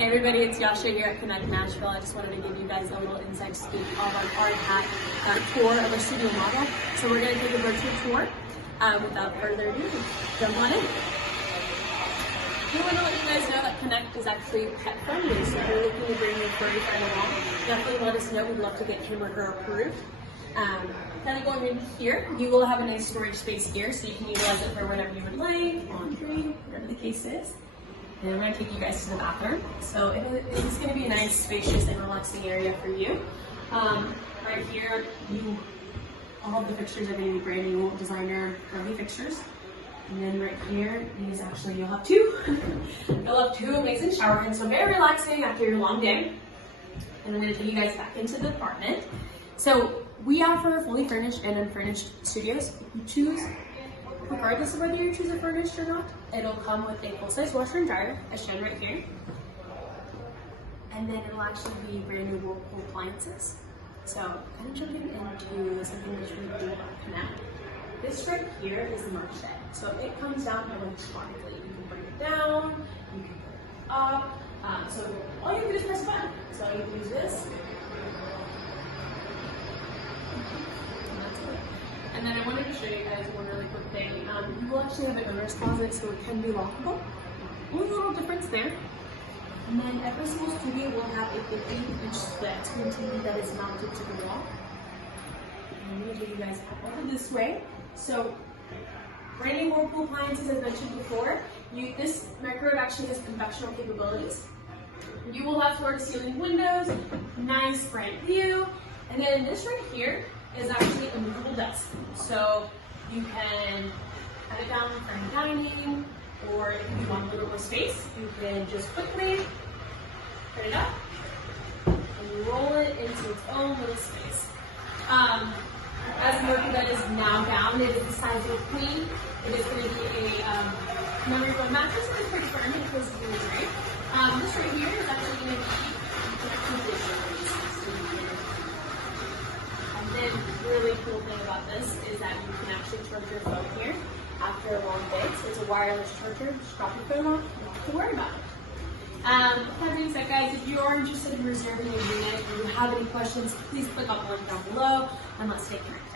Hey everybody, it's Yasha here at Kenect Nashville. I just wanted to give you guys a little inside scoop of our hard hat tour of our studio model. So we're going to take a virtual tour. Without further ado, jump on in. We want to let you guys know that Kenect is actually pet friendly, so if you're looking to bring your furry friend along, definitely let us know. We'd love to get him or her approved. Kind of going in here, you will have a nice storage space here, so you can utilize it for whatever you would like, laundry, whatever the case is. And I'm going to take you guys to the bathroom. So it is going to be a nice, spacious, and relaxing area for you. Right here, all of the fixtures are going to be brand new designer friendly fixtures. And then right here, you'll have two. You'll have two amazing shower heads, so very relaxing after your long day. And I'm going to take you guys back into the apartment. So we offer fully furnished and unfurnished studios. You choose, regardless of whether you choose a furnished or not, it'll come with a full-size washer and dryer, as shown right here. And then it'll actually be brand new Whirlpool appliances. So kind of jumping into something that's really cool about Kenect. This right here is the mark shed. So it comes down electronically. You can bring it down, you can put it up. So all you can do is press a button. So you can use this. And then I wanted to show you guys one really quick thing. We will actually have an owner's closet, so it can be lockable. Only a little difference there. And then every single studio will have a 15-inch split screen TV that is mounted to the wall. And I'm going to take you guys over this way. So, brand new Whirlpool appliances, as mentioned before. This microwave actually has convectional capabilities. You will have floor-to-ceiling windows, nice bright view, and then this right here is actually a movable desk. So you can cut it down for dining, or if you want a little more space, you can just quickly put it up and roll it into its own little space. As the working bed is now down, it is the size of a queen. It is going to be a memory foam mattress, which is pretty firm because it's really great. This right here is actually going to be and the really cool thing about this is that you can actually charge your phone here after a long day. So it's a wireless charger. Just drop your phone off, you don't have to worry about it. With that being said, guys, if you are interested in reserving a unit or you have any questions, please click on the link down below and let's stay connected.